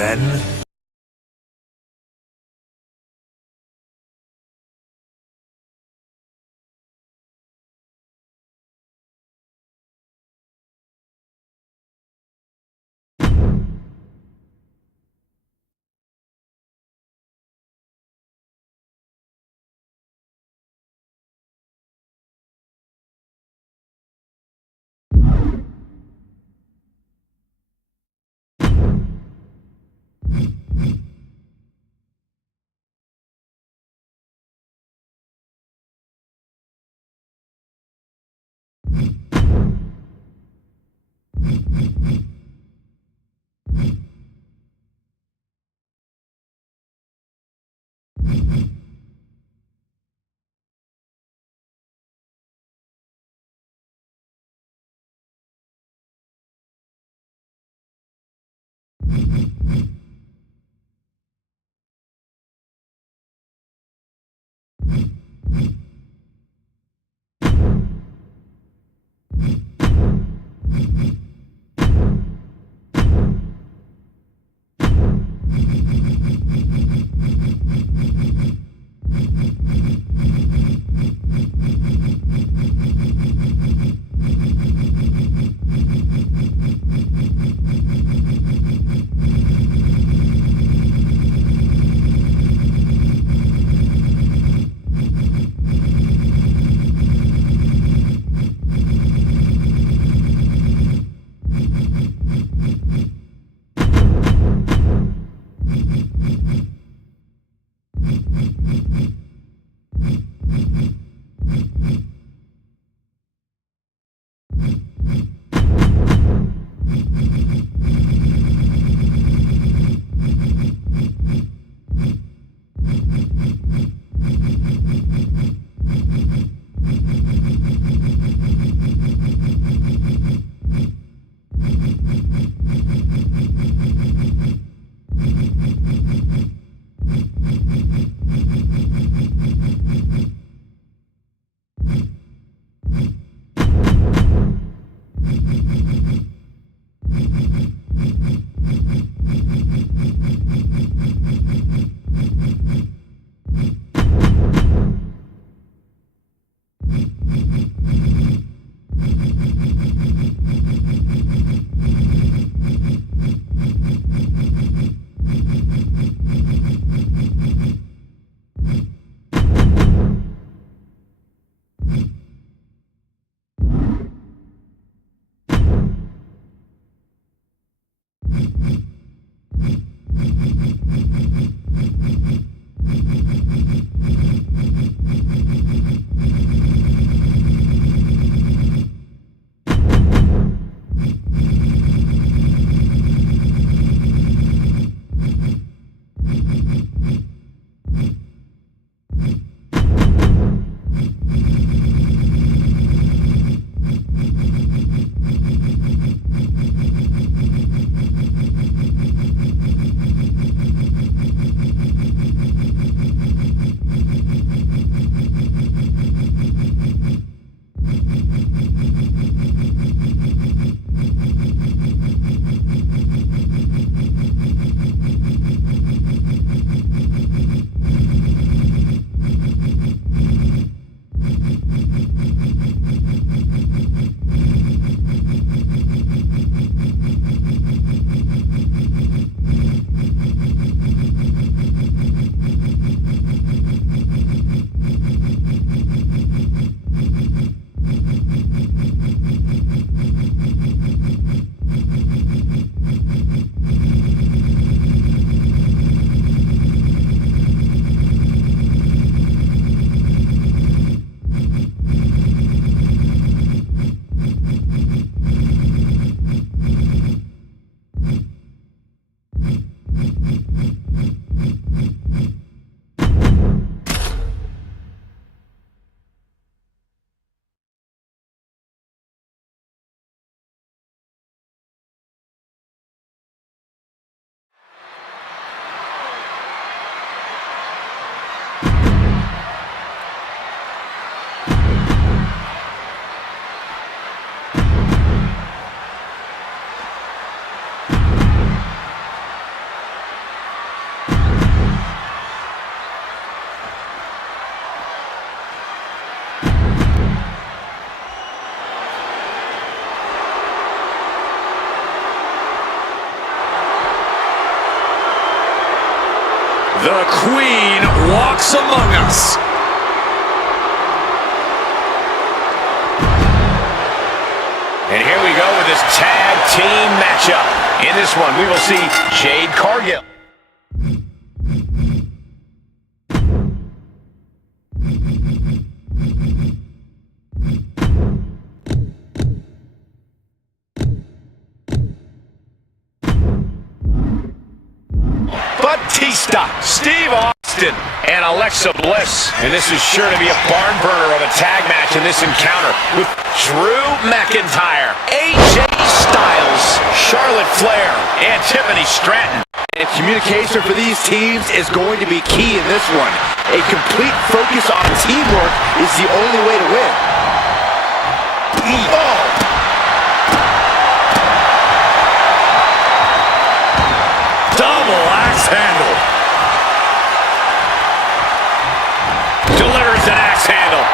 then? The Queen walks among us. And here we go with this tag team matchup. In this one, we will see Jade Cargill. Batista, Steve Austin, and Alexa Bliss. And this is sure to be a barn burner of a tag match in this encounter with Drew McIntyre, AJ Styles, Charlotte Flair, and Tiffany Stratton. And communication for these teams is going to be key in this one. A complete focus on teamwork is the only way to win. Oh! Double axe handle. Delivers an axe handle.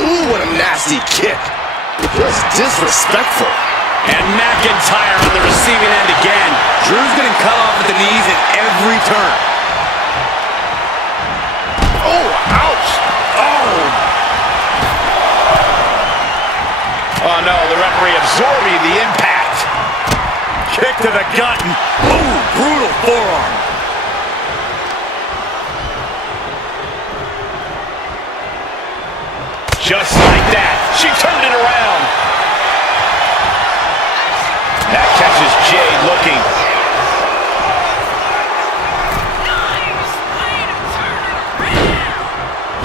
Ooh, what a nasty kick. Just disrespectful. And McIntyre on the receiving end again. Drew's getting cut off at the knees at every turn. Oh, ouch. Oh no, the referee absorbing the impact. Kick to the gut. Ooh, brutal forearm. Just like that, she turned it around. That catches Jade looking.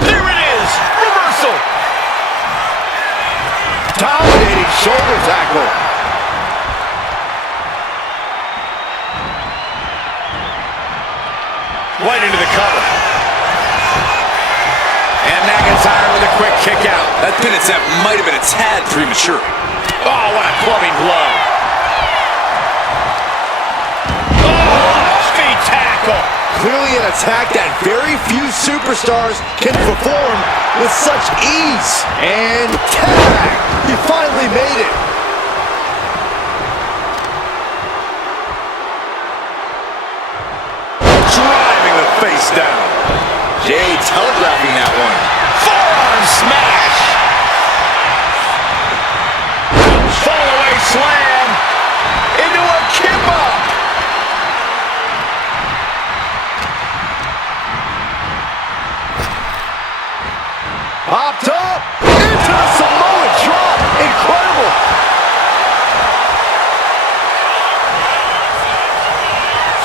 There it is, reversal. Dominating shoulder tackle. Right into the cover. And McIntyre with a quick kick out. That pin attempt might have been a tad premature. Oh, what a clubbing blow. Oh, speed tackle. Clearly an attack that very few superstars can perform with such ease. And tag! He finally made it. Driving the face down. Jay telegraphing that one. Forearm smash. Fall-away slam into a kip-up. Popped up into the Samoan drop. Incredible.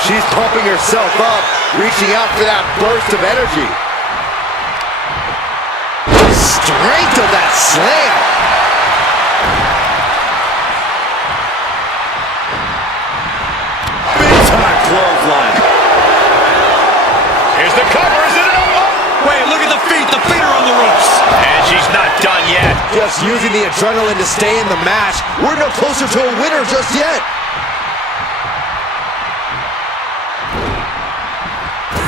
She's pumping herself up, reaching out for that burst of energy. The strength of that slam. Big time clothesline. Here's the cover, is it over? Wait, look at the feet are on the ropes. And she's not done yet. Just using the adrenaline to stay in the match. We're no closer to a winner just yet.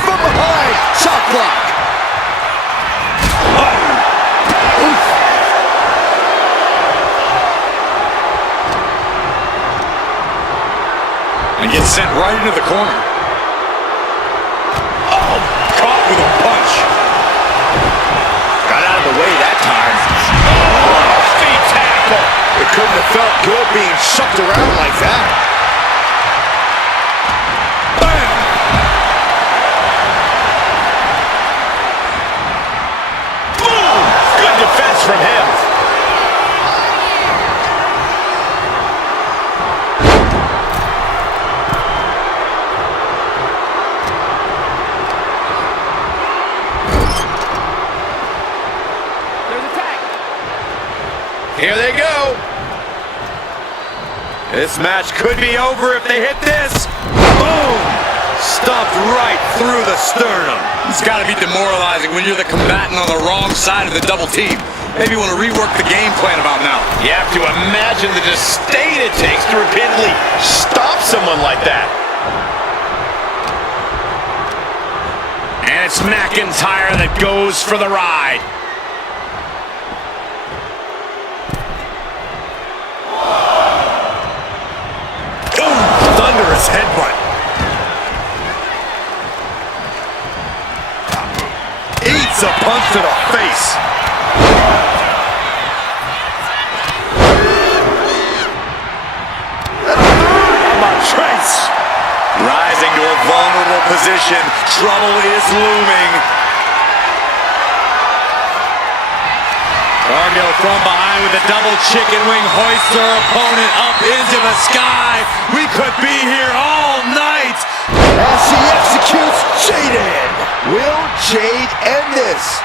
From behind, chop block. And gets sent right into the corner. Oh, caught with a punch. Got out of the way that time. Oh, feet tackle. It couldn't have felt good being shucked around like that. Bam! Boom! Good defense from him. Here they go. This match could be over if they hit this. Boom! Stuffed right through the sternum. It's got to be demoralizing when you're the combatant on the wrong side of the double team. Maybe you want to rework the game plan about now. You have to imagine the disdain it takes to repeatedly stop someone like that. And it's McIntyre that goes for the ride. punch to the face. Trace. Rising to a vulnerable position. Trouble is looming. Cargill from behind with a double chicken wing hoists our opponent up into the sky. We could be here all night. As he executes Jaden. Will Jade end this?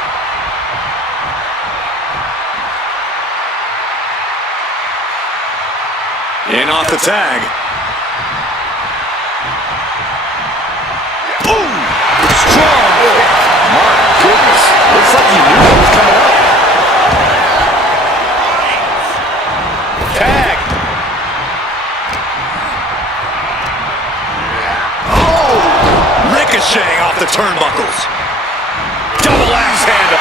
In off the tag. Boom! Strong kick. My goodness. Looks like he knew what was coming up. Tag. Oh! Ricocheting off the turnbuckles. Double axe handle.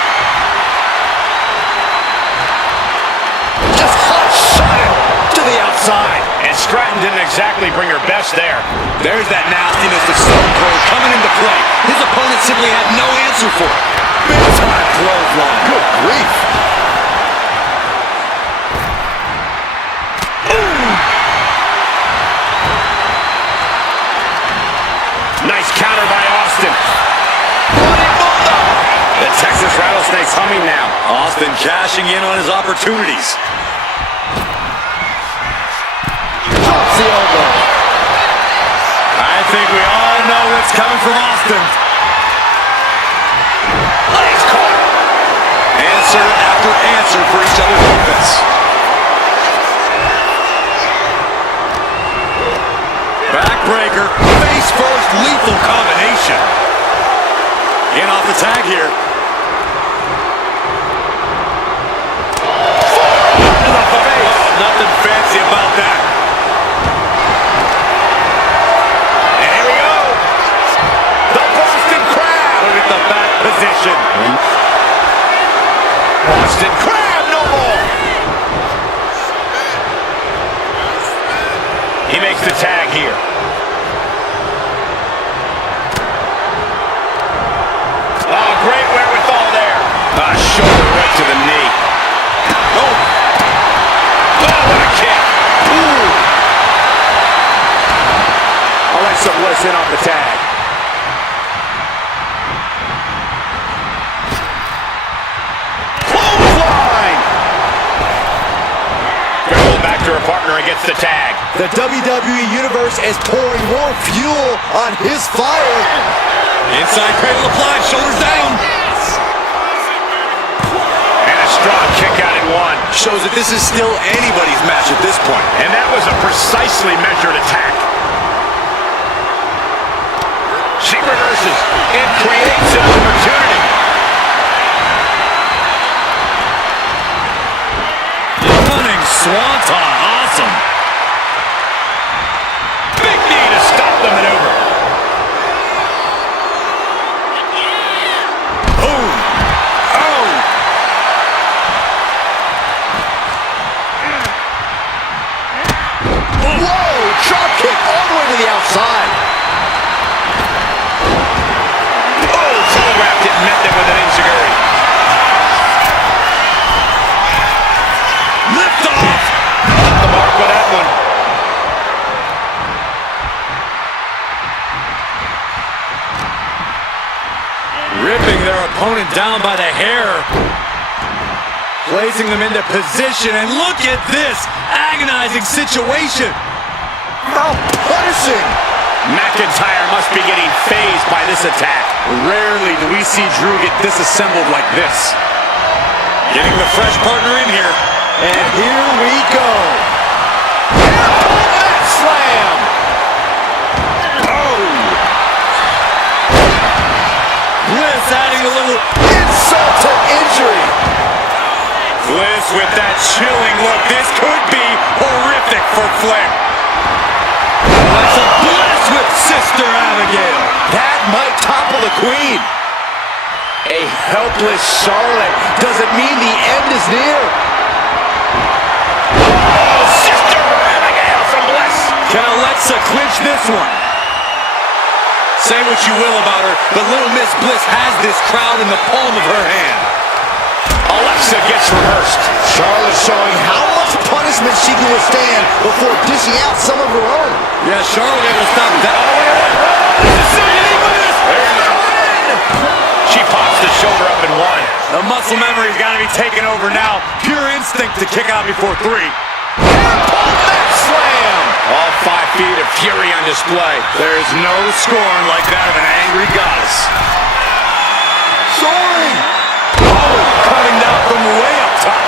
Just hot shot it to the outside. And Stratton didn't exactly bring her best there. There's that nastiness of Stone Cold coming into play. His opponent simply had no answer for it. Big time clothesline. Good grief. Nice counter by Austin. The Texas Rattlesnake's humming now. Austin cashing in on his opportunities. Drops the elbow. I think we all know what's coming from Austin. Nice caught. Answer after answer for each other's offense. Backbreaker, face first, lethal combination. In off the tag here. Nothing fancy about that. And here we go. The Boston Crab. Look at the back position. Boston Crab, no more. He makes the tag here. Oh, great wherewithal there. Shoulder right to the knee. Oh, what a kick. Ooh. Alexa Bliss in off the tag. Clothesline. Dribble back to her partner and gets the tag. The WWE Universe is pouring more fuel on his fire. Inside cradle applied, shoulders down. And a strong kick out in one. Shows that this is still anybody's match at this point. And that was a precisely measured attack. She reverses and creates an opportunity. Running swanton, awesome. Big knee to stop the maneuver. Boom. Oh. Whoa! Drop kick all the way to the outside. Oh, telegraphed it and met them with an enziguri. Lift off. Off the mark with that one. Ripping their opponent down by the hair. Placing them into position, and look at this agonizing situation. How punishing! McIntyre must be getting phased by this attack. Rarely do we see Drew get disassembled like this. Getting the fresh partner in here. And here we go. That slam. Oh! Bliss adding a little Insult to injury. Bliss with that chilling look. This could be horrific for Flair. Alexa Bliss with Sister Abigail. That might topple the queen. A helpless Charlotte doesn't mean the end is near. Oh, Sister Abigail from Bliss. Can Alexa clinch this one? Say what you will about her, but Little Miss Bliss has this crowd in the palm of her hand. Alexa gets reversed. Charlotte showing how much punishment she can withstand before dishing out some of her own. Yeah, Charlotte able to stop that. She pops the shoulder up in one. The muscle memory's got to be taken over now. Pure instinct to kick out before 3. Pull that slam. All 5 feet of fury on display. There's no scorn like that of an angry goddess. Soaring. Oh, coming down from way up top.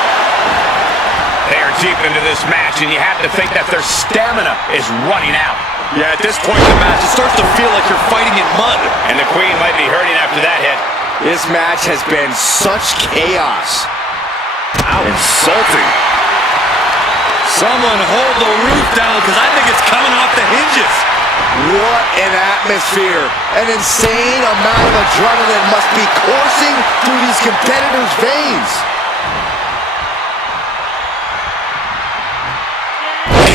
They are deep into this match, and you have to think that their stamina is running out. Yeah, at this point in the match, it starts to feel like you're fighting in mud. And the Queen might be hurting after that hit. This match has been such chaos. Insulting. Someone hold the roof down, because I think it's coming off the hinges. What an atmosphere. An insane amount of adrenaline must be coursing through these competitors' veins.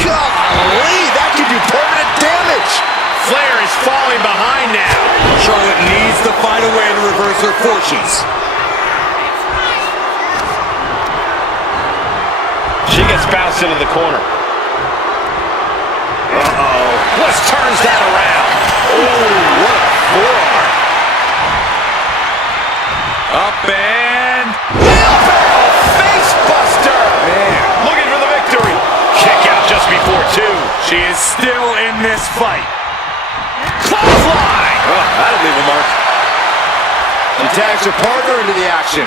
Golly, that could do permanent damage. Flair is falling behind now. Charlotte needs to find a way to reverse her fortunes. She gets bounced into the corner. Uh-oh. Bliss turns that around. Oh, what a forearm. Up and... Wheelbarrow face buster. Man. Looking for the victory. Kick out just before 2. She is still in this fight. Clothesline. Oh, that'll leave a mark. She tags her partner into the action.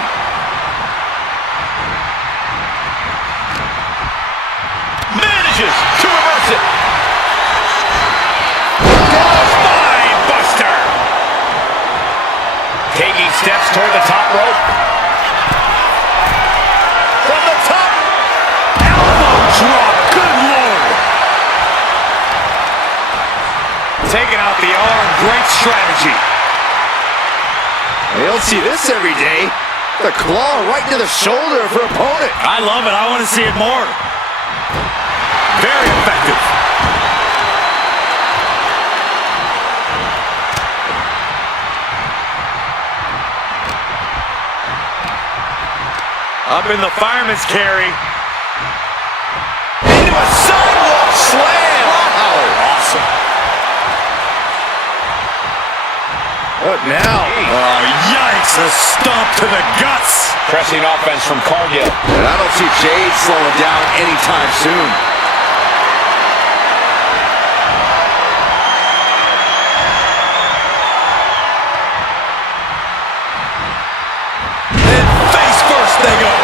Manages to reverse it. Spine buster. Taking steps toward the top rope. From the top. Elbow drop. Good Lord. Taking out the arm. Great strategy. You don't see this every day. The claw right into the shoulder of her opponent. I love it. I want to see it more. Very effective. Up in the fireman's carry. Into a sidewalk slam. Wow. Awesome. What now? Oh, yikes. A stomp to the guts. Pressing offense from Cargill. And I don't see Jade slowing down anytime soon. And face first they go.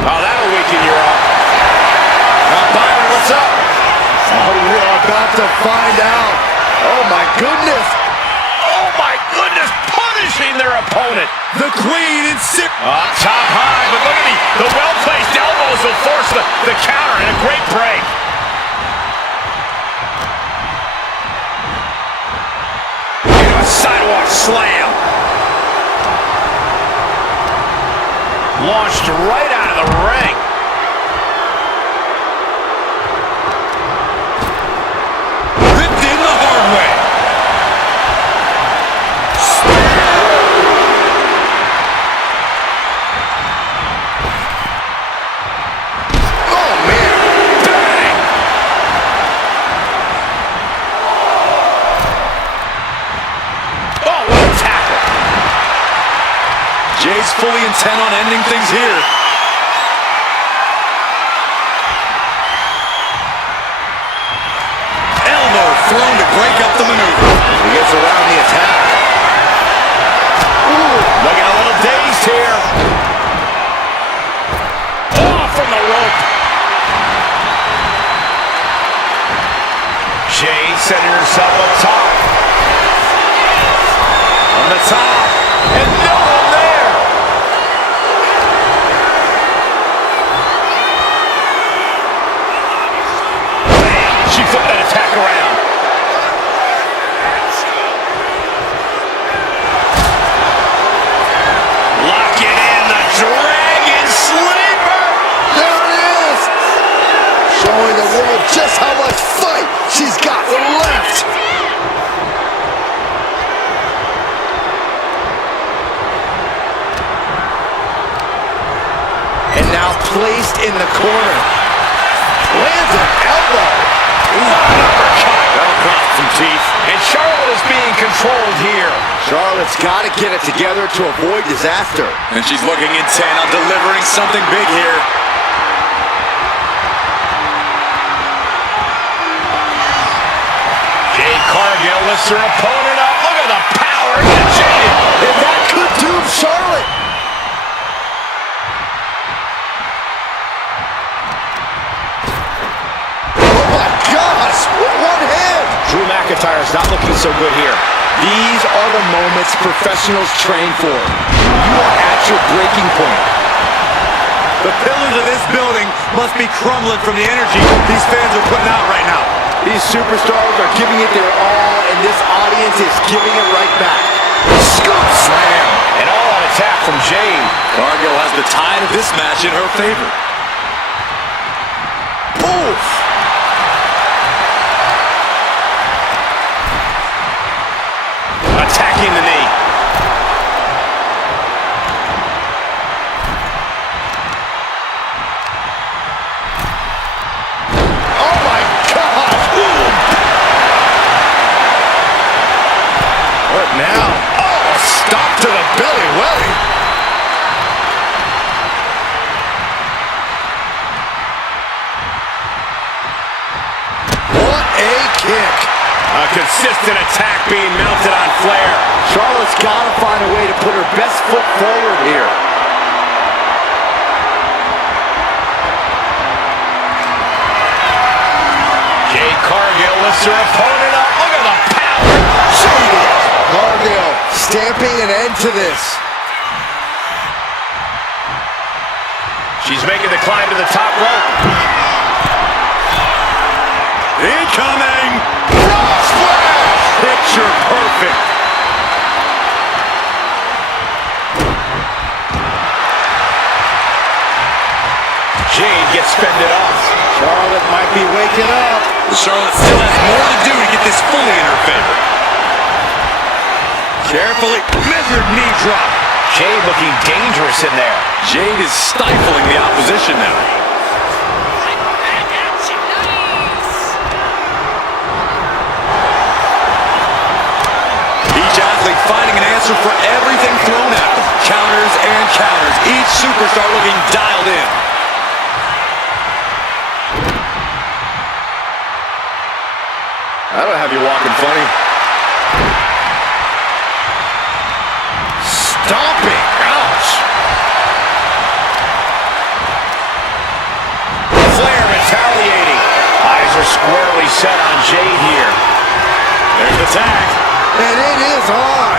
Oh, that'll weaken your arm. Now, Byron, what's up? Oh, we're about to find out. Oh, my goodness. Oh, my goodness. Punishing their opponent. The Queen in sip. Top high, but look at the well-placed elbows will force the counter and a great break. Into a sidewalk slam. Launched right out of the ring. Ripped in the hard way. Oh, man. Bang! Oh, what a tackle. Jade's fully intent on ending things here. Elbow thrown to break up the maneuver. He gets around the attack. Ooh, looking a little dazed here. Oh, from the rope. Jade setting herself up top. On the top. And no one there. She flipped that attack around. Lock it in, the Dragon Sleeper. There now placed in the corner. Lands an elbow. Uppercut. That'll cross some teeth. And Charlotte is being controlled here. Charlotte's got to get it together to avoid disaster. And she's looking intent on delivering something big here. Jade Cargill lifts her opponent up. Look at the power. Get jaded. And that could doom Charlotte. Oh my gosh, with one hand. Drew McIntyre's not looking so good here. These are the moments professionals train for. You are at your breaking point. The pillars of this building must be crumbling from the energy these fans are putting out right now. These superstars are giving it their all, and this audience is giving it right back. Scoop slam. An all-out attack from Jade. Cargill has the tide of this match in her favor. Oof. Attacking the knee. Oh my gosh. Ooh. What now? Oh, stop to the belly welly. What a kick. A consistent attack being mounted on Flair. Charlotte's got to find a way to put her best foot forward here. Jade Cargill lifts her opponent up. Look at the power. Jaded. Cargill stamping an end to this. She's making the climb to the top rope. Incoming! Frog splash! Picture perfect. Jade gets fended off. Charlotte might be waking up. Charlotte still has more to do to get this fully in her favor. Carefully measured knee drop. Jade looking dangerous in there. Jade is stifling the opposition now. Each athlete finding an answer for everything thrown at them. Counters and counters. Each superstar looking dialed in. That'll have you walking funny. Stomping. Ouch. Flair retaliating. Eyes are squarely set on Jade here. There's the tag. And it is on.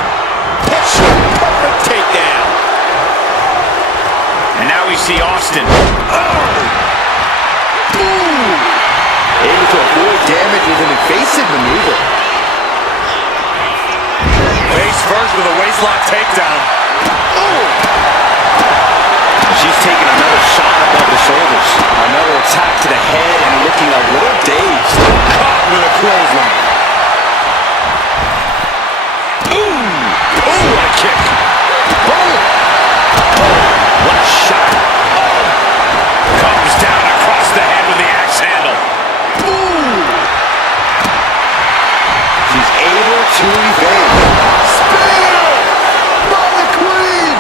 Picture perfect takedown. And now we see Austin. Boom. Able to avoid damage with an evasive maneuver. Face first with a waistlock takedown. Oh. She's taking another shot above the shoulders. Another attack to the head and looking a little dazed. Caught with a clothesline. Ooh, what a kick. Boom. What a shot. Oh. Comes down across the head with the axe handle. She's able to evade. Spear by the Queen.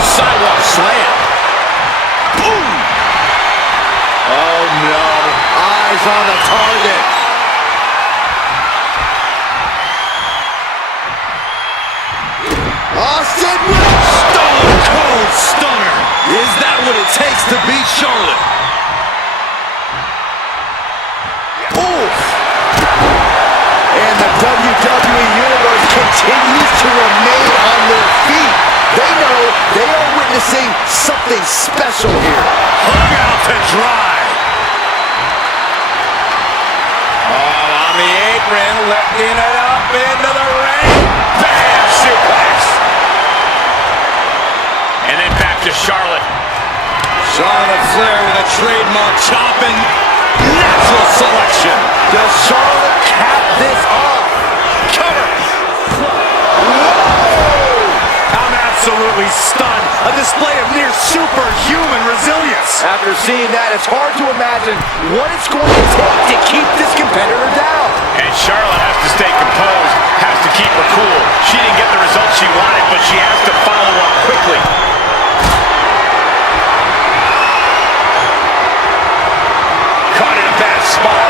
Sidewalk slam. Boom. Oh no. Eyes on the target. Austin with Stone Cold Stunner. Is that what it takes to beat Charlotte? Oof. And the WWE Universe continues to remain on their feet. They know they are witnessing something special here. Hung out to dry. All on the apron, lifting it up into the ring. Bam! Suplex. And then back to Charlotte. Charlotte Flair with a trademark chopping. Natural selection. Does Charlotte cap this off? Cover. Whoa! I'm absolutely She's stunned, a display of near superhuman resilience. After seeing that, it's hard to imagine what it's going to take to keep this competitor down. And Charlotte has to stay composed, has to keep her cool. She didn't get the results she wanted, but she has to follow up quickly. Caught in a bad spot.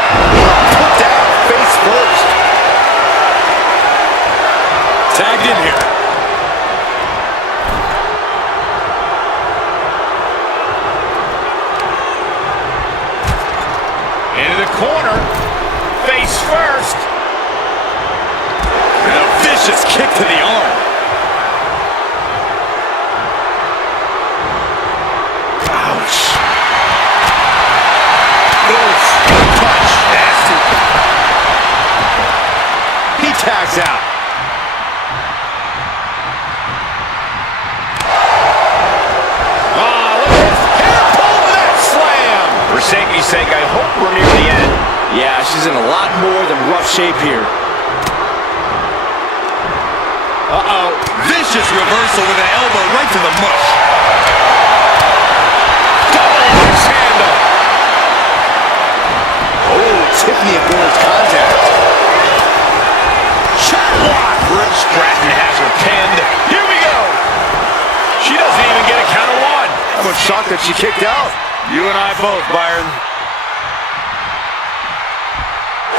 Put down face first. Tagged in here. Into the corner. Face first. And a vicious kick to the arm. Ouch. Oof. Touch. Nasty. He tags out. For safety's sake, I hope we're near the end. Yeah, she's in a lot more than rough shape here. Uh-oh. Vicious reversal with an elbow right to the mush. Double axe handle. Oh, Tiffany avoids contact. Shot block. Rip Stratton has her pinned. Here we go. She doesn't even get a count of one. I was shocked that she kicked out. You and I both, Byron.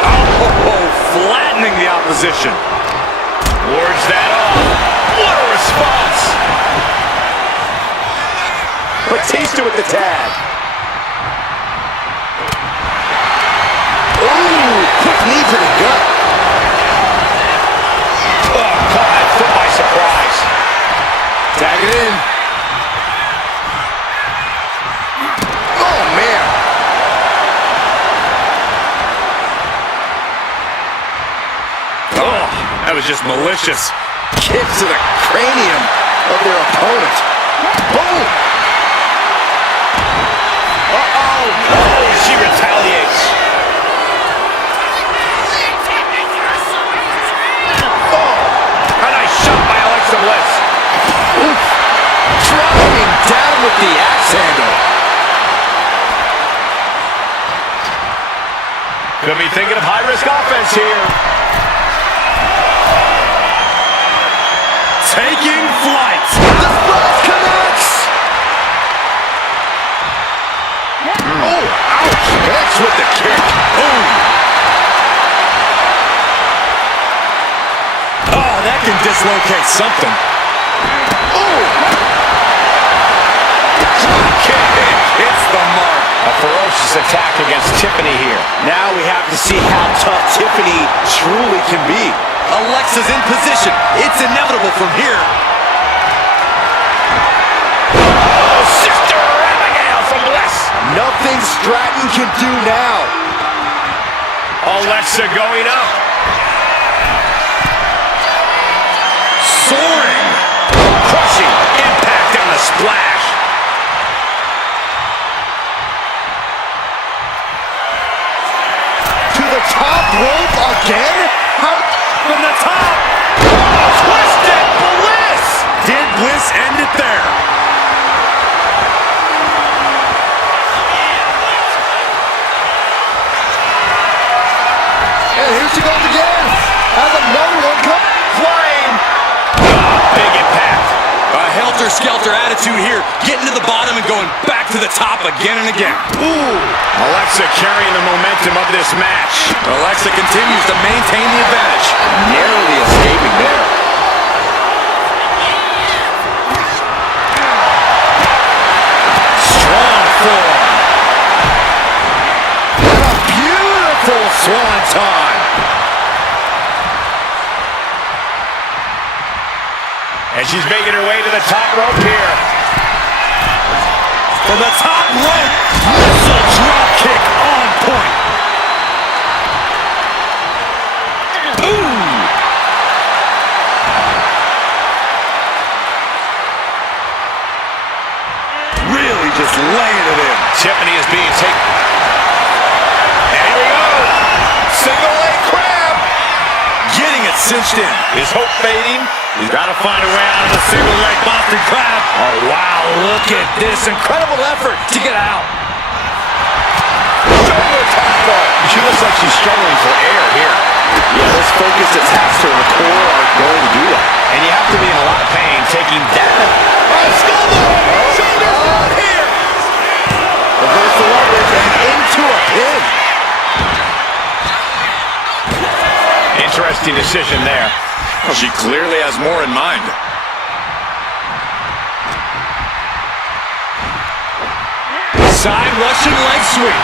Oh, flattening the opposition. Wards that off. What a response. Batista with the tag. Ooh, quick knee to the gut. Oh, caught that foot by surprise. Tag it in. Oh, man. Oh, that was just malicious. Kicks to the cranium of their opponent. Boom. Uh-oh. Oh, she retaliates. Oh, a nice shot by Alexa Bliss. Oof. Driving down with the axe handle. Could be thinking of high-risk offense here. Taking flight. The Bliss connects. Oh, ouch. Connects with the kick. Boom. Oh, that can dislocate something. Oh. Drop kick hits the mark. A ferocious attack against Tiffany here. Now we have to see how tough Tiffany truly can be. Alexa's in position. It's inevitable from here. Oh, Sister Abigail from Bliss. Nothing Stratton can do now. Alexa going up. Soaring. Crushing impact on the splash. To the top rope again? How? From the top. Oh, twisted Bliss. Did Bliss end it there? And here she goes again. Has another one come flying. Big impact. A helter-skelter attitude here, getting to the bottom and going back to the top again and again. Ooh. Alexa carrying the momentum of this match. Alexa continues to maintain the advantage. Narrowly escaping there. Strong form. And a beautiful swanton. And she's making her way to the top rope here. From the top rope, missile drop kick on point. Ooh. Really just laying it in. Tiffany is being taken. And here we go. Single leg crab. Getting get cinched in. Is hope fading? He's got to find a way out of the single leg Boston Crab. Oh, wow, look at this incredible effort to get out. She looks like she's struggling for air here. Yeah, those focused attacks to her core are going to do that. And you have to be in a lot of pain taking that. Oh, shoulder here. Reversal leverage and into a pin. Interesting decision there. Well, she clearly has more in mind. Side Russian leg sweep.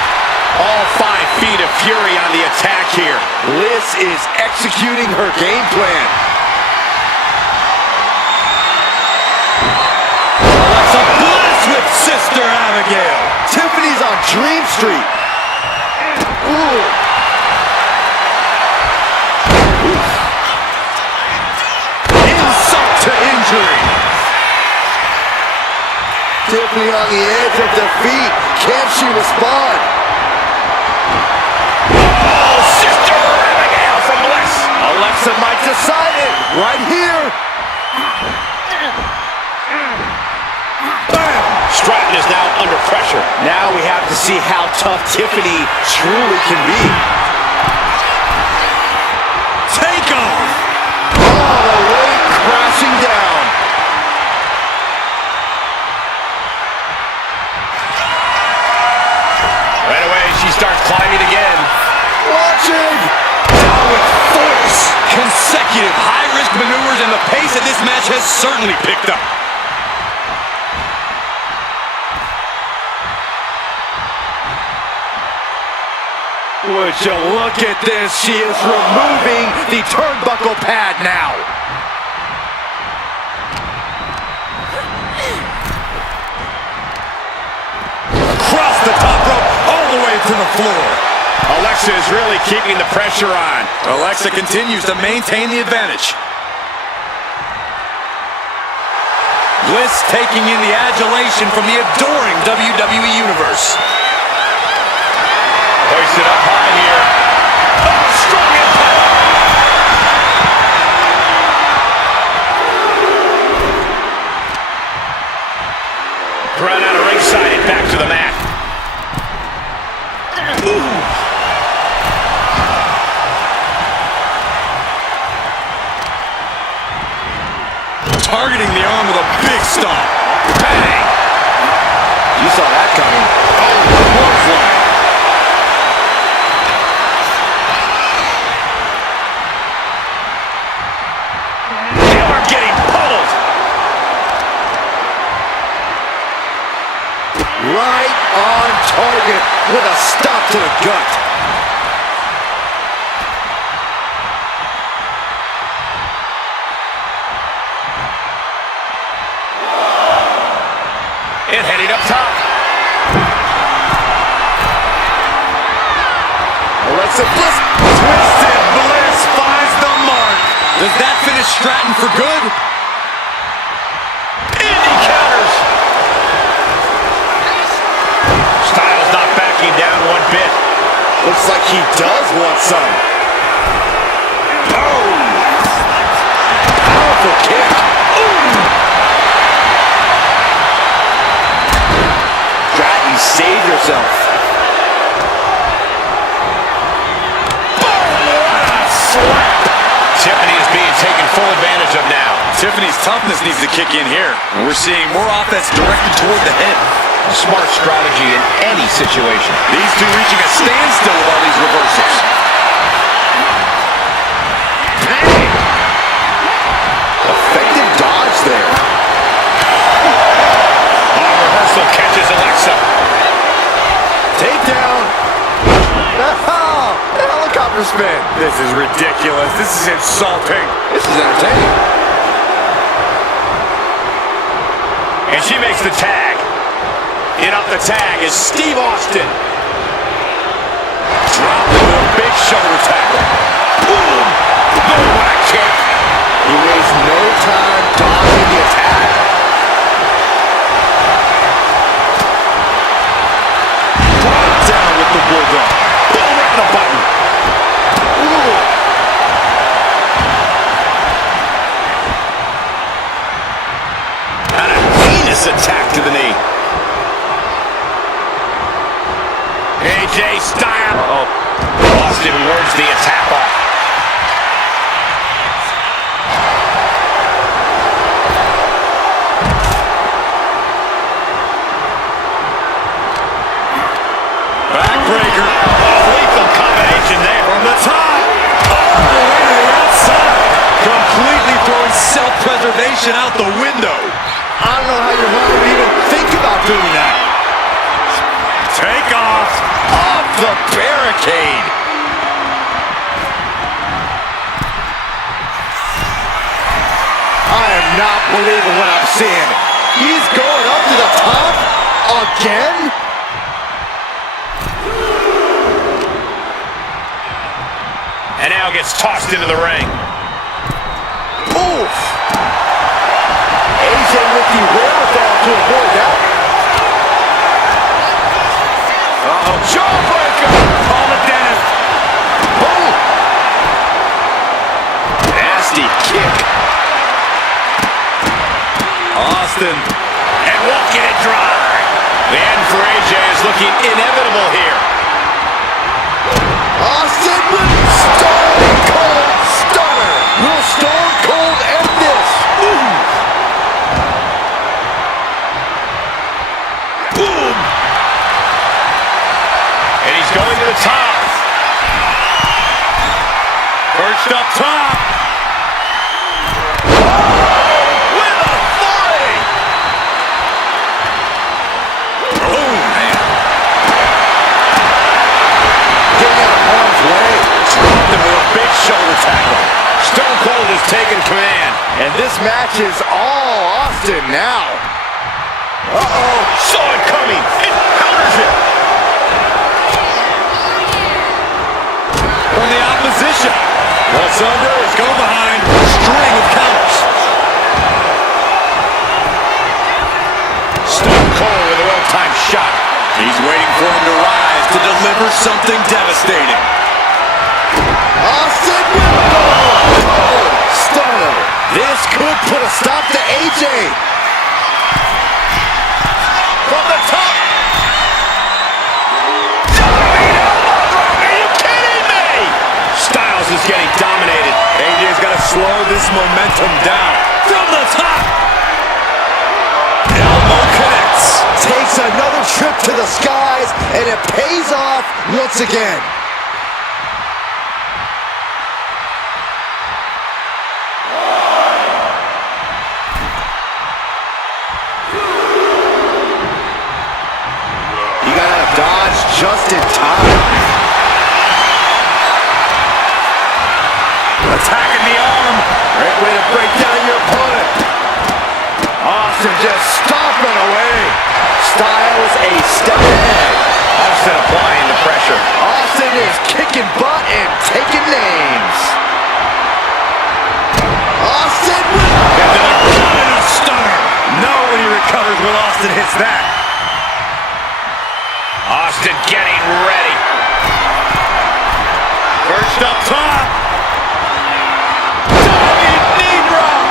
All 5 feet of fury on the attack here. Bliss is executing her game plan. Alexa Bliss with Sister Abigail. Tiffany's on Dream Street. Ooh. Insult to injury. Tiffany on the edge of defeat. Can she respond? Oh, Sister Abigail from Bliss. Alexa might decide it right here. Bam! Stratton is now under pressure. Now we have to see how tough Tiffany truly can be. Take off. All the way crashing down. Right away, she starts climbing again. Launching. Down with force. Consecutive high-risk maneuvers, and the pace of this match has certainly picked up. Would you look at this? She is removing the turnbuckle pad now. Across the top rope, all the way to the floor. Alexa is really keeping the pressure on. Alexa continues to maintain the advantage. Bliss taking in the adulation from the adoring WWE Universe. Hoisted up high here. Oh, strong impact. Run out of ringside and back to the mat. Ooh. Targeting the arm with a big stomp. Bang! You saw that coming. Oh, clothesline. They are getting pummeled. Right on target with a stop to the gut. And heading up top. Alexa Bliss. Twisted Bliss finds the mark. Does that finish Stratton for good? Indy counters. Styles not backing down one bit. Looks like he does want some. Oh! Powerful kick. Stratton saved herself. Tiffany is being taken full advantage of now. Tiffany's toughness needs to kick in here. And we're seeing more offense directed toward the head. A smart strategy in any situation. These two reaching a standstill with all these reversals. Bang! Effective dodge there. Arm reversal catches Alexa. Takedown. Oh, helicopter spin. This is ridiculous. This is insulting. This is entertaining. And she makes the tag. In off the tag is Steve Austin. Dropped into a big shoulder tackle. Boom! Oh, what a kick. He wastes no time dodging the attack. Brought down with the bulldog. Boom, right in the button. Ooh. motivation out the window. I don't know how your mind would even think about doing that. Take off. Off the barricade. I am not believing what I'm seeing. He's going up to the top again? And now gets tossed into the ring. Oof. AJ with the wherewithal to avoid that. Uh-oh, jawbreaker! Call the dentist. Boom. Nasty kick. Austin. And walking it dry. The end for AJ is looking inevitable here. Austin with Stone Cold Stunner. Will Stone Cold end this? Ooh. Boom. And he's going to the top. First up top. With authority. Oh, man. Getting out of harm's way. Dropped him with a big shoulder tackle. Stone Cold has taken command. And this match is all Austin now. Uh-oh. Saw it coming. And counters it. From the opposition. What's under is go behind. String of counters. Stone Cold with a well-timed shot. He's waiting for him to rise to deliver something devastating. Austin with Cold Stunner. This could put a stop to AJ. From the top. Are you kidding me? Styles is getting dominated. AJ's got to slow this momentum down. From the top. Elbow connects. Takes another trip to the skies, and it pays off once again. He got out of dodge just in time. Attacking the arm. Great way to break down your opponent. Austin just stomping away. Styles a step ahead. Austin applying the pressure. Austin is kicking butt and taking names. Austin with And a stunner. Nobody recovers when Austin hits that. Austin getting ready. First up top. Diving knee drop.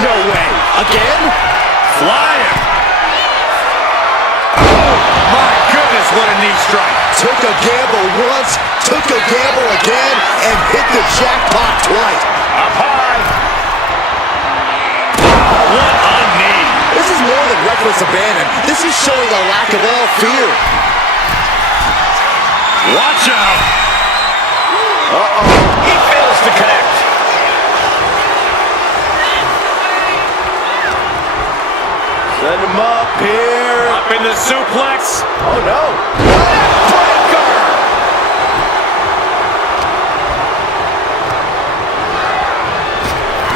no way. Again? Flying. Oh, my goodness, what a knee strike. Took a gamble once, took a gamble again, and hit the jackpot twice. Up high. What a knee. This is more than reckless abandon. This is showing a lack of all fear. Watch out. Uh-oh. He fails to connect. Set him up here. Up in the suplex. Oh, no. Breaker.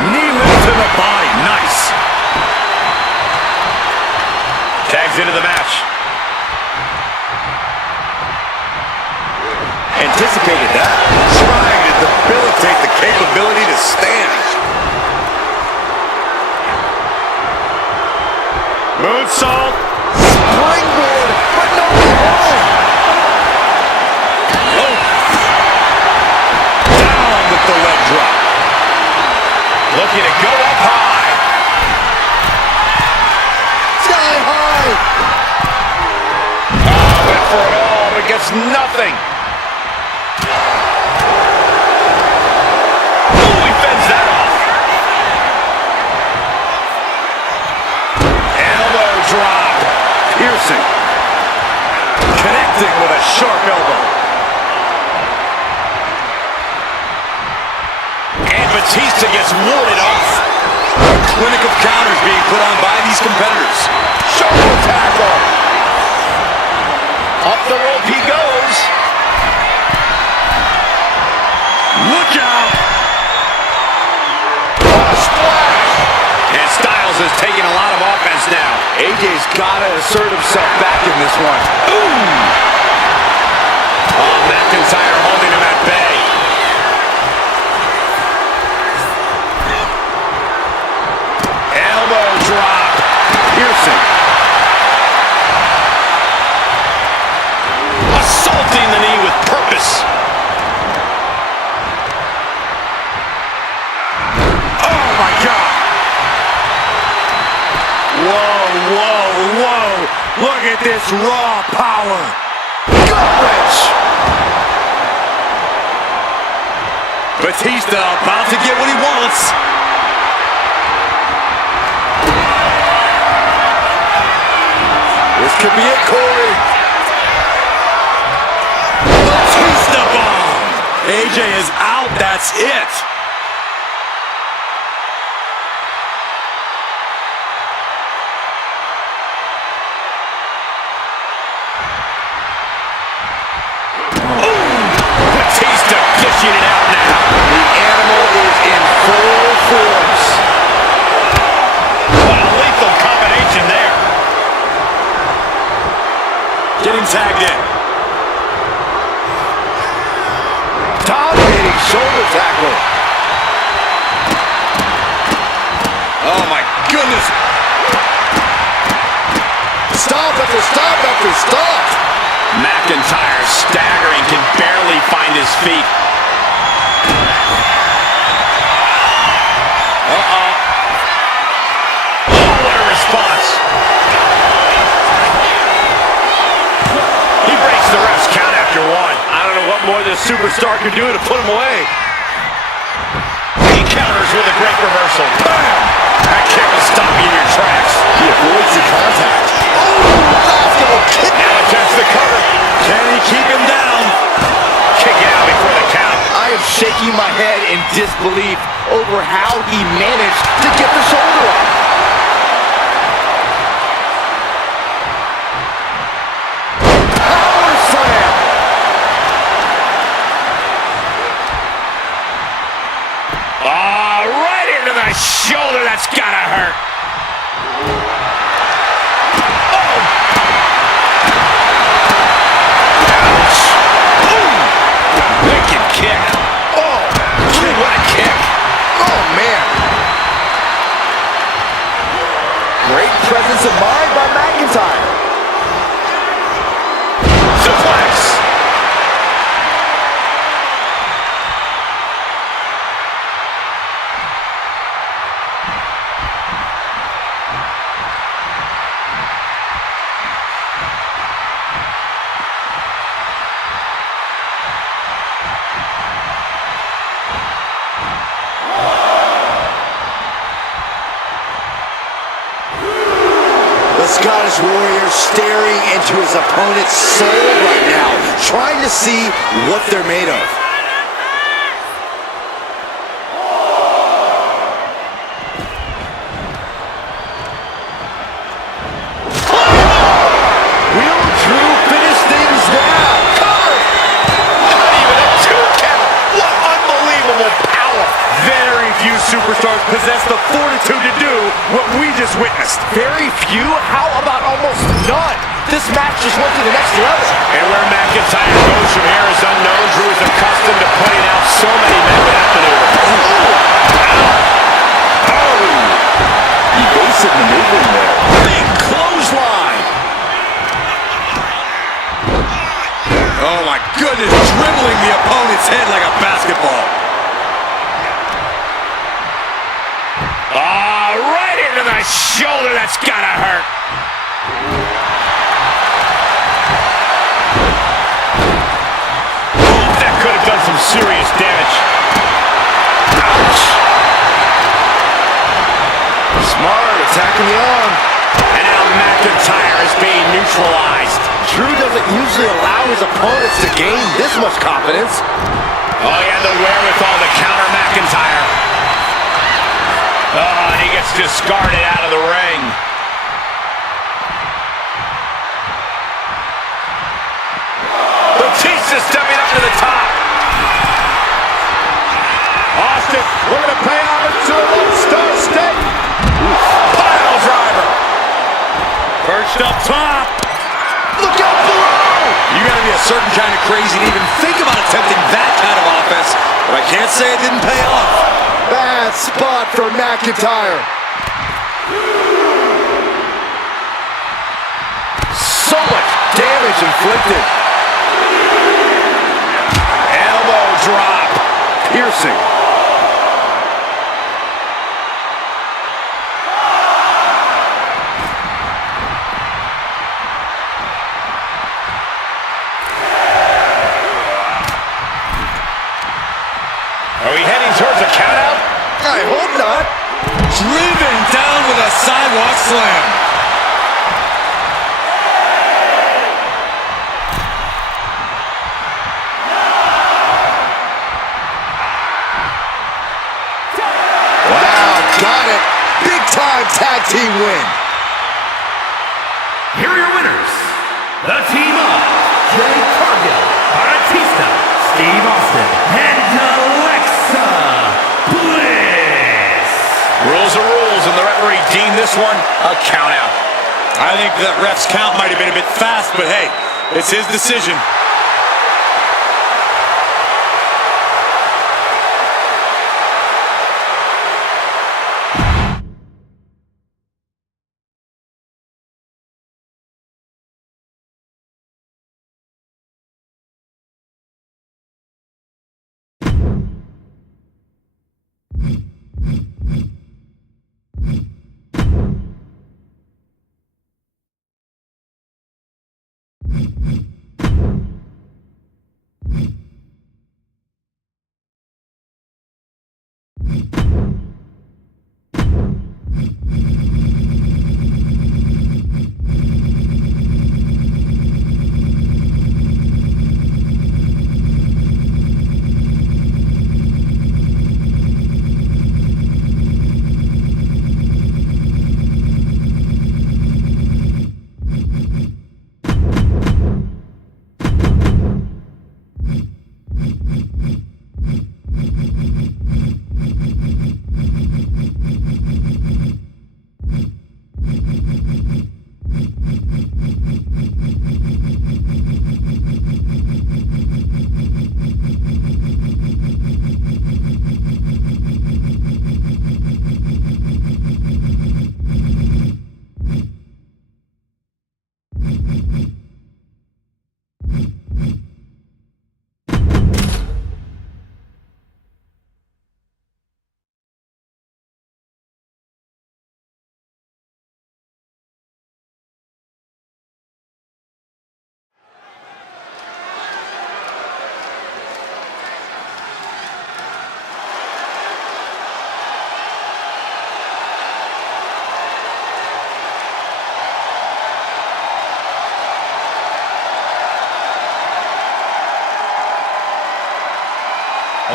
Knee lift to the body. Nice. Tags into the match. Anticipated that. Trying to debilitate the capability to stand. Moonsault. Springboard, but no hold. Oh. Down with the leg drop. Looking to go up high. Sky high. Went for it all, but gets nothing. Ooh, he fends that off. Elbow drop. Piercing. Connecting with a sharp elbow. Batista gets warded off. A clinic of counters being put on by these competitors. Shoulder tackle. Up the rope he goes. Look out! Splash. And Styles is taking a lot of offense now. AJ's got to assert himself back in this one. Ooh! Oh, McIntyre holding him at bay. Elbow drop. Piercing. Assaulting the knee with purpose. Oh my God! Whoa, whoa, whoa! Look at this raw power! Gut wrench. Batista about to get what he wants. This could be it, Corey. Batista bomb! AJ is out, that's it! Batista dishing it out now. The animal is in full force. What a lethal combination there. Getting tagged in. Dominating shoulder tackle. Oh my goodness! Stop after stop after stop. McIntyre staggering, can barely find his feet. Uh-oh. Oh, what a response. He breaks the ref's count after one. I don't know what more this superstar could do to put him away. He counters with a great reversal. Bam! That kick will stop you in your tracks. He avoids the contact. Oh, basketball kick. Now attempts the cover. Can he keep him down? Kick out before the count. I am shaking my head in disbelief over how he managed to get the shoulder up. Power slam. Oh, right into the shoulder. That's gotta hurt. Oh! Ouch! Ooh! Wicked kick. Oh! Gee, what a kick. Oh, man. Great presence of mind by McIntyre. Suplex. The Scottish Warrior staring into his opponent's soul right now, trying to see what they're made of. Will Drew finish things now? Cover! Not even a 2 count. What unbelievable power. Very few superstars possess the fortitude to do what we just witnessed. Very few? How about almost none? This match just went to the next level. And where McIntyre goes from here is unknown. Drew is accustomed to putting out so many men with that maneuver. Evasive maneuvering there. Big clothesline! Oh my goodness, dribbling the opponent's head like a basketball. Right into the shoulder. That's gotta hurt. Ooh, that could have done some serious damage. Ouch. Smart, attacking the arm. And now McIntyre is being neutralized. Drew doesn't usually allow his opponents to gain this much confidence. Oh, he had the wherewithal to counter McIntyre. gets discarded out of the ring. Batista stepping up to the top. Austin looking to pay homage to a Lone Star State. Pile driver. Perched up top. Look out below! You gotta be a certain kind of crazy to even think about attempting that kind of offense, but I can't say it didn't pay off. Bad spot for McIntyre. So much damage inflicted. Elbow drop. Piercing. Are we heading towards a countout? I hope not. Driven down with a sidewalk slam. Wow, got it. Big time tag team win. Here are your winners. The team of Jay Cargill, Batista, Steve Austin, and Alexa Bliss. Rules are rules, and the referee deemed this one a countout. I think that ref's count might have been a bit fast, but hey, it's his decision.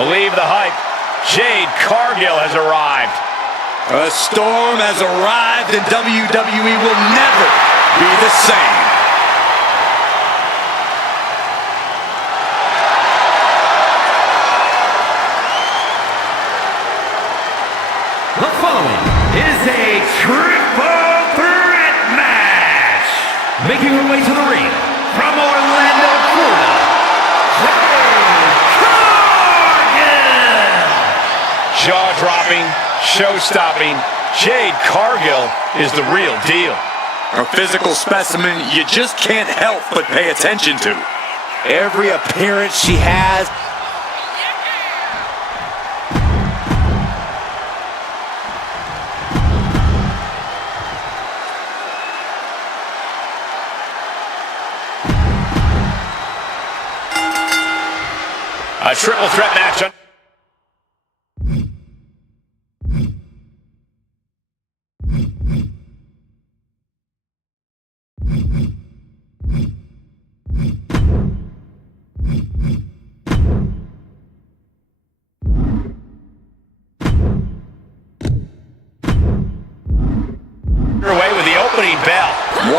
Believe the hype. Jade Cargill has arrived. A storm has arrived and WWE will never be the same. The following is a triple threat match. Making her way to the ring from Orlando, Florida, Jaw-dropping, show-stopping, Jade Cargill is the real deal. A physical specimen you just can't help but pay attention to. Every appearance she has. A triple threat match.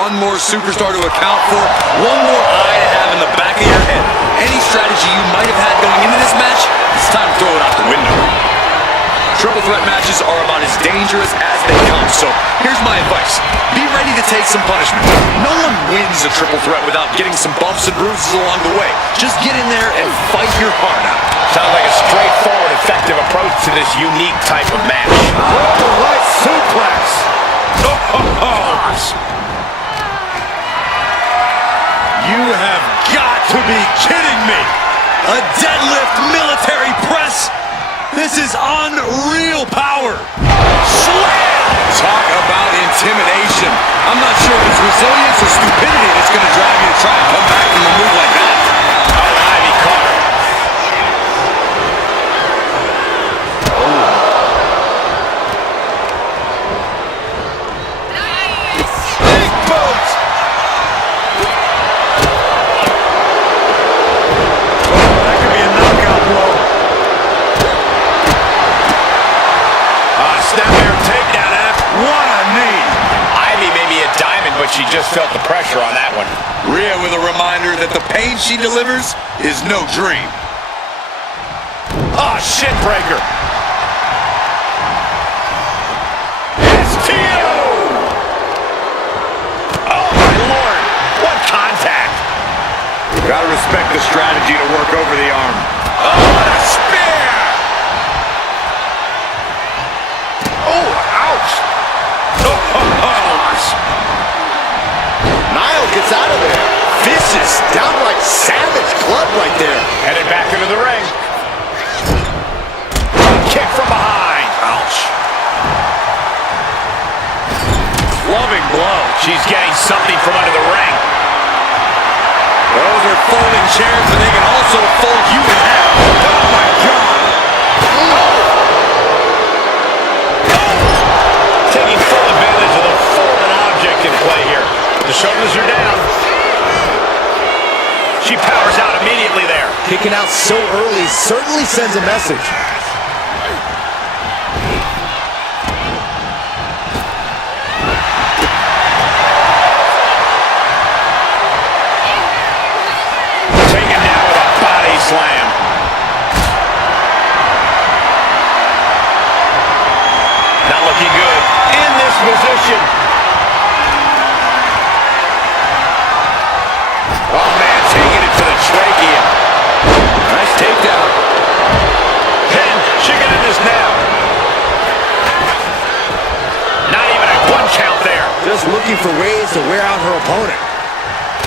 one more superstar to account for, one more eye to have in the back of your head. Any strategy you might have had going into this match, it's time to throw it out the window. Triple threat matches are about as dangerous as they come, so here's my advice. Be ready to take some punishment. No one wins a triple threat without getting some bumps and bruises along the way. Just get in there and fight your heart out. Sounds like a straightforward, effective approach to this unique type of match. Oh, right suplex. You have got to be kidding me! A deadlift military press? This is unreal power! Slam! Talk about intimidation. I'm not sure if it's resilience or stupidity that's going to drive you to try and come back from a move like that. Oh, Ivy caught her. Big boot. That could be a knockout blow. Snapmare takedown after. What a knee! Ivy may be a diamond, but she just felt the pressure on that one. Rhea with a reminder that the pain she delivers is no dream. Oh, shit breaker. STO! Oh, my Lord. What contact. Gotta respect the strategy to work over the arm. Oh, what a spear. Oh, ouch. Niall gets out of there. Vicious, downright savage club right there. Headed back into the ring. Kick from behind. Ouch. Loving blow. She's getting something from under the ring. Those are folding chairs, and they can also fold you in half. Oh, my God. Taking full advantage of the fallen object in play here. The shoulders are down. She powers out immediately there. Kicking out so early certainly sends a message. Taken down with a body slam. Not looking good in this position. Oh, man, taking it to the trachea. Nice takedown. Pin, she got this now. Not even a 1 count there. Just looking for ways to wear out her opponent.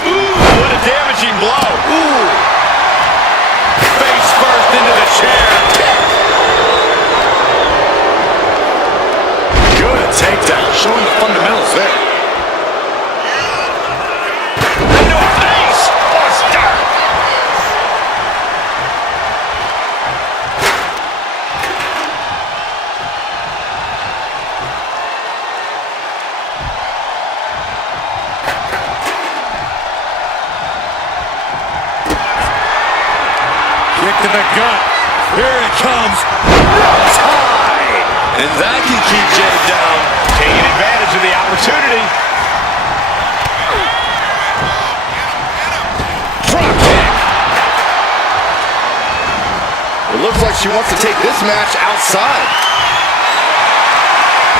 Ooh, what a damaging blow. Ooh. Face first into the chair. Good takedown. Showing the fundamentals there. Into a face. Or start. Kick to the gut. Here it comes. Tie. And that can keep Jay down. Taking advantage of the opportunity. Drop kick. It looks like she wants to take this match outside.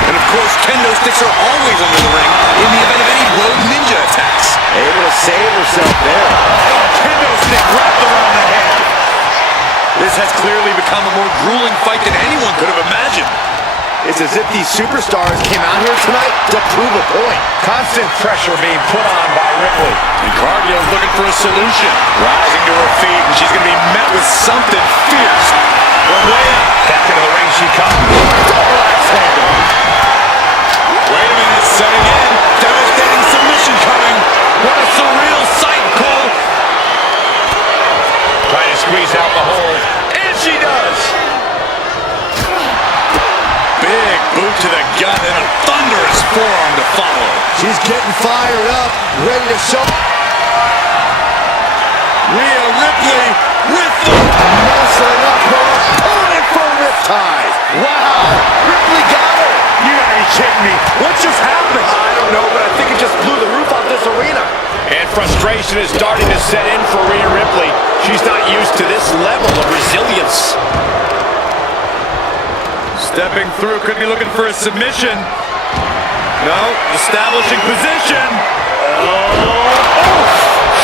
And of course, kendo sticks are always under the ring in the event of any rogue ninja attacks. Able to save herself there. Kendo stick wrapped around the head. This has clearly become a more grueling fight than anyone could have imagined. It's as if these superstars came out here tonight to prove a point. Constant pressure being put on by Ripley. And Cargill's looking for a solution. Rising to her feet, and she's going to be met with something fierce. From way up. Back into the ring she comes. Double axe handle. Wait a minute, setting in. Devastating submission coming. What a surreal sight, Cole. Trying to squeeze out the hold. And she does. Big boot to the gut and a thunderous forearm to follow. She's getting fired up, ready to show. Rhea Ripley with the Messing up her opponent for riptide. Wow, Ripley got her. You gotta be kidding me. What just happened? I don't know, but I think it just blew the roof off this frustration is starting to set in for Rhea Ripley. She's not used to this level of resilience. Stepping through, could be looking for a submission. No, establishing position.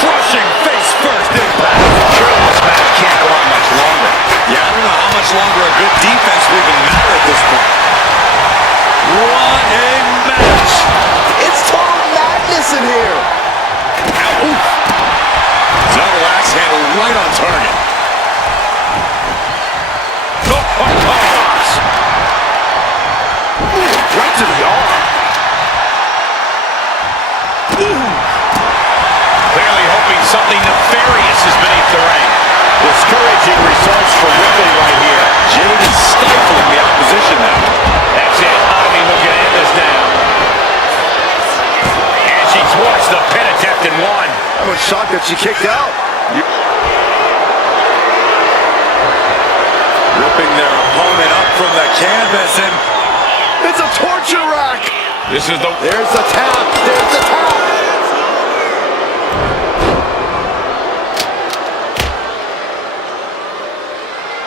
Crushing face first impact. Sure, this match can't go on much longer. Yeah, I don't know how much longer a good defense will even matter at this point. What a match! It's total madness in here. Double axe handle right on target. Right to the arm. Clearly hoping something nefarious is beneath the ring. Discouraging results for Ripley right here. Jade is stifling the opposition now. That's it. Ivy looking at this now. And she thwarts the pin attempt and won. I was shocked that she kicked out. Ripping their opponent up from the canvas, and It's a torture rack. This is the... There's the tap. There's the tap.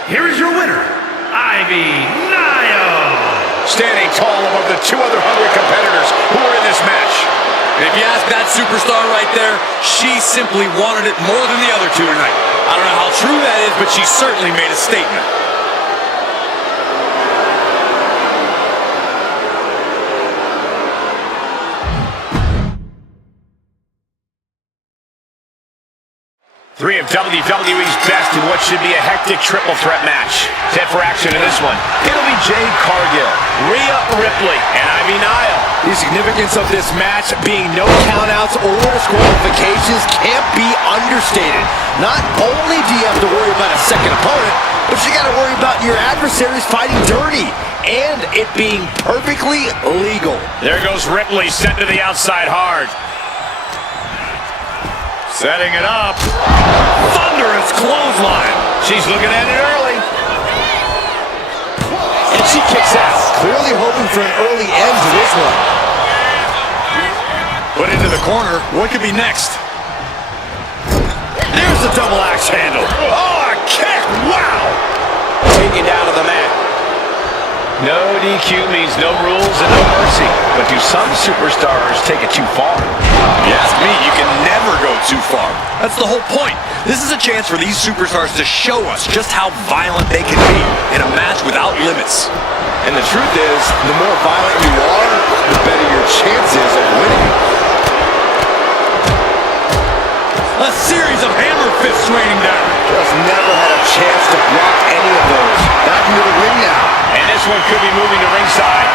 Here is your winner, Ivy Nile. Standing tall above the two other hungry competitors who are in this match. if you ask that superstar right there, she simply wanted it more than the other two tonight. I don't know how true that is, but she certainly made a statement. Three of WWE's best in what should be a hectic triple threat match. Set for action in this one. It'll be Jade Cargill, Rhea Ripley, and Ivy Nile. The significance of this match being no countouts or disqualifications can't be understated. Not only do you have to worry about a second opponent, but you got to worry about your adversaries fighting dirty and it being perfectly legal. There goes Ripley, sent to the outside hard. Setting it up. Thunderous clothesline. She's looking at it early. And she kicks out. Clearly hoping for an early end to this one. Put into the corner. What could be next? There's the double axe handle. Oh, a kick. Wow. Taken down to the mat. No DQ means no rules and no mercy. But do some superstars take it too far? You ask me, you can never go too far. That's the whole point. This is a chance for these superstars to show us just how violent they can be in a match without limits. And the truth is, the more violent you are, the better your chances of winning. A series of hammer fists raining down. Just never had a chance to block any of those. Back into the ring now. And this one could be moving to ringside.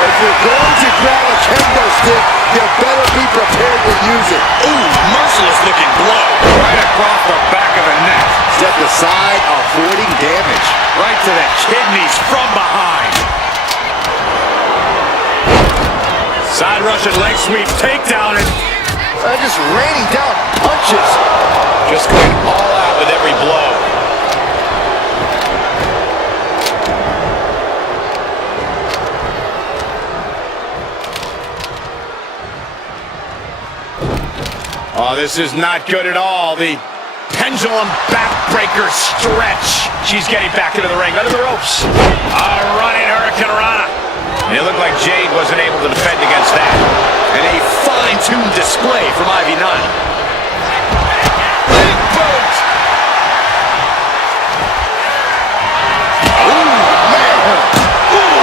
If you're going to grab a kendo stick, you better be prepared to use it. Ooh, merciless looking blow. Right across the back of the neck. Step aside, avoiding damage. Right to the kidneys from behind. Side Russian leg sweep, takedown, and Just raining down punches. Just going all out with every blow. Oh, this is not good at all. The pendulum backbreaker stretch. She's getting back into the ring, under the ropes. A running Hurricane Rana. And it looked like Jade wasn't able to defend against that. a fine-tuned display from Ivy Nile. Big boot. Ooh, man. Ooh.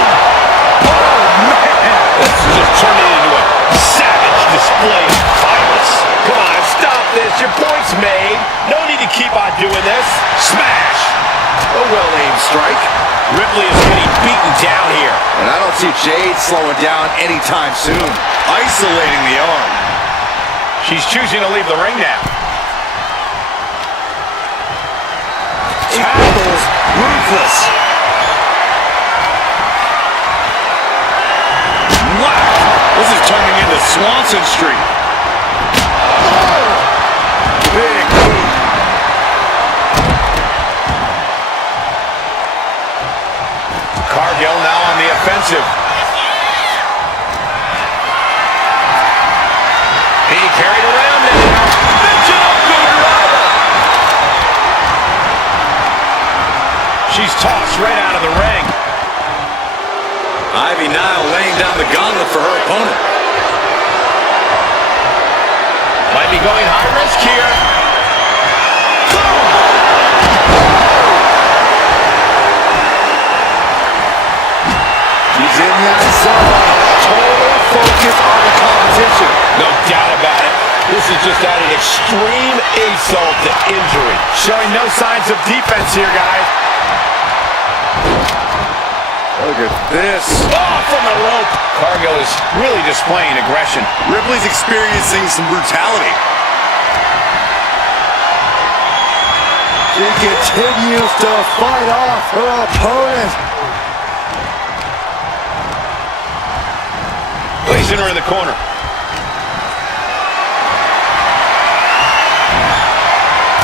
Oh, man. This is just turning into a savage display of violence. Come on, stop this. Your point's made. No need to keep on doing this. Smash. A well-aimed strike. Ripley is getting beaten down here. And I don't see Jade slowing down anytime soon. Isolating the arm. She's choosing to leave the ring now. Tackles ruthless. Wow. This is turning into Swanson Street. Big boot. Cargill now on the offensive. she's tossed right out of the ring. Ivy Nile laying down the gauntlet for her opponent. Might be going high risk here. She's in that zone. Total focus on the competition. No doubt about it. This is just adding extreme insult to injury. Showing no signs of defense here, guys. Look at this. Oh, from the rope. Cargill is really displaying aggression. Ripley's experiencing some brutality. She continues to fight off her opponent. Placing her in the corner.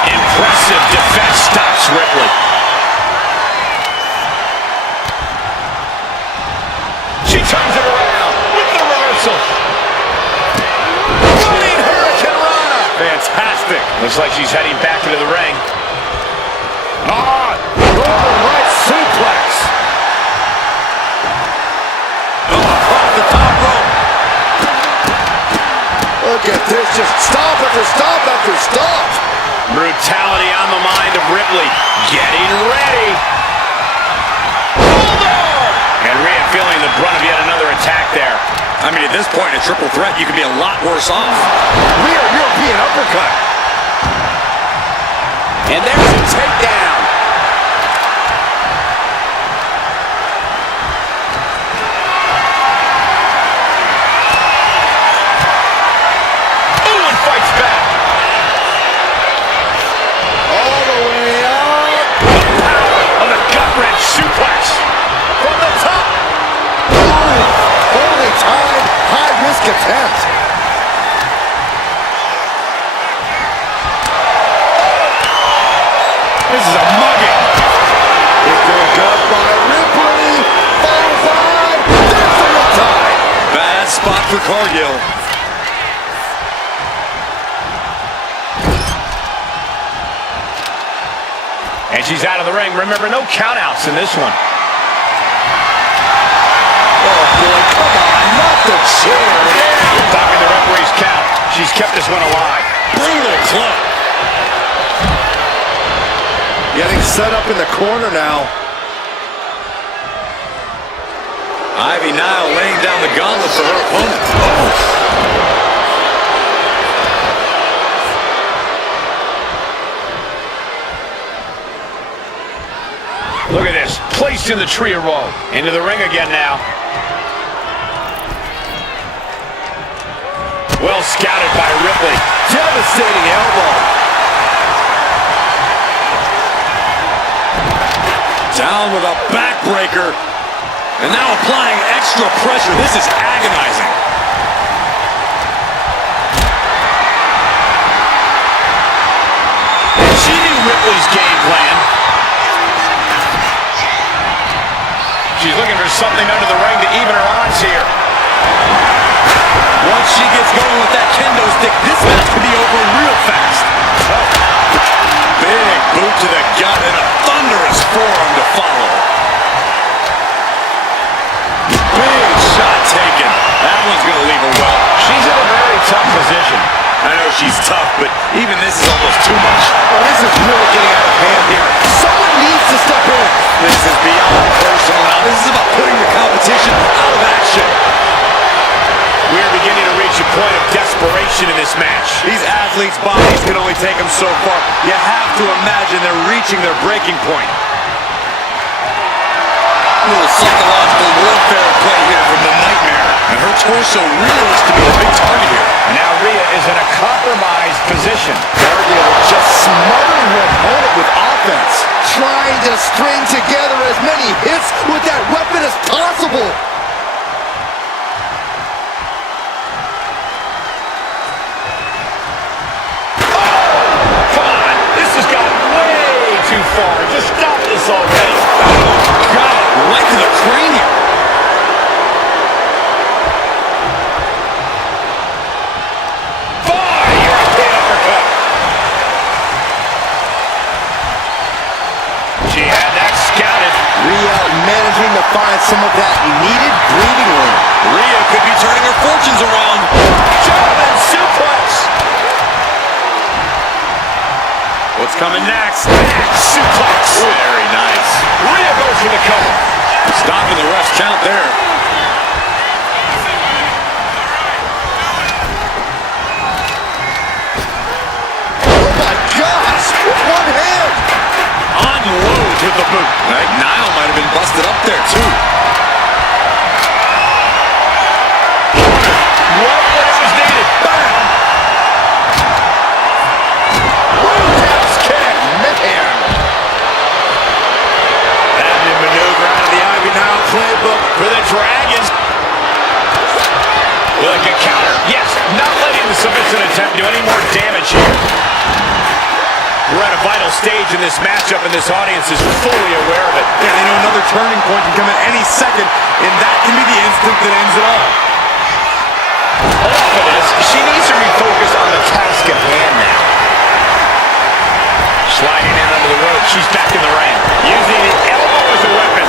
Impressive defense stops Ripley. She turns it around with the reversal. Running Hurricane Rana. Fantastic. Looks like she's heading back into the ring. Right suplex. Off the top rope. Look at this, just stop after stop after stop. Brutality on the mind of Ripley. Getting ready. Hold on! And Rhea feeling the brunt of yet another attack there. I mean, at this point, a triple threat, you could be a lot worse off. Real European uppercut. And there's a takedown. Oh, and fights back. All the way up. The power of the gut-wrench suplex from the top. Only time, high-risk attempt. This is a mugging. It's a gut by Ripley. Followed by, there's the riptide. Bad spot for Cargill. And she's out of the ring. Remember, no countouts in this one. Oh boy, come on, not the chair. Stopping the referee's count. She's kept this one alive. Brutal club. Getting set up in the corner now. Ivy Nile laying down the gauntlet for her opponent. Look at this. Placed in the tree of woe. Into the ring again now. Well scouted by Ripley. Devastating elbow. Down with a backbreaker. And now applying extra pressure. This is agonizing. She knew Ripley's game plan. She's looking for something under the ring to even her odds here. Once she gets going with that kendo stick, this match could be over real fast. Big boot to the gut and a thunderous forearm to follow. Big shot taken. That one's going to leave her well. She's in a very tough position. I know she's tough, but even this is almost too much. Oh, this is really getting out of hand here. Someone needs to step in. This is beyond personal now. This is about putting the competition out of action. We are beginning to reach a point of desperation in this match. These athletes' bodies can only take them so far. You have to imagine they're reaching their breaking point. A little psychological warfare play here from the Nightmare. And her torso really looks to be a big target here. Now Rhea is in a compromised position. Cargill just smothering her opponent with offense. Trying to string together as many hits with that weapon as possible. Too far. Just stop this already. Oh, God. Right to the cranium. Fire! European uppercut. She had that scout Rhea managing to find some of that needed breathing room. Rhea could be turning her fortunes around. German suplex. What's coming next? Suplex. Very nice. Rhea goes for the cover. Stopping the ref's count there. Oh my gosh! With one hand! Unloads with the boot. Right, Niall might have been busted up there too. Right when it was needed. Bam! Roundhouse kick. Man! Having to maneuver out of the Ivy Nile playbook for the Dragons. Like a counter. Yes, not letting the submission attempt do any more damage here. We're at a vital stage in this matchup, and this audience is fully aware of it. Yeah, they know another turning point can come at any second, and that can be the instant that ends it all. Off it is. She needs to refocus on the task at hand now. Sliding in under the rope. She's back in the ring. Using the elbow as a weapon.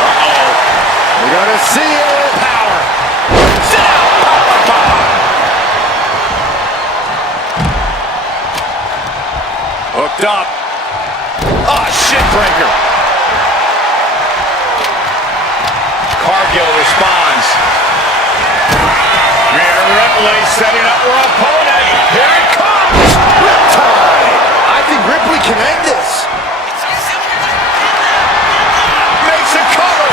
Uh-oh. We're gonna see it! Power. Down. Power bomb. Hooked up. Oh, shit breaker. Cargill responds. Rhea Ripley setting up her opponent. Here it comes. Riptide! I think Ripley can end this. Makes a cover.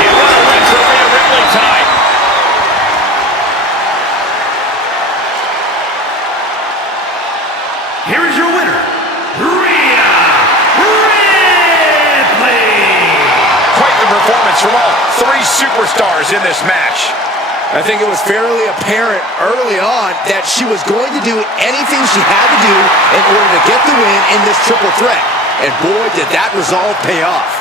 You want to win for Rhea Ripley tonight. Here is your winner, Rhea Ripley. Quite the performance from all three superstars in this match. I think it was fairly apparent early on that she was going to do anything she had to do in order to get the win in this triple threat. And boy, did that resolve pay off.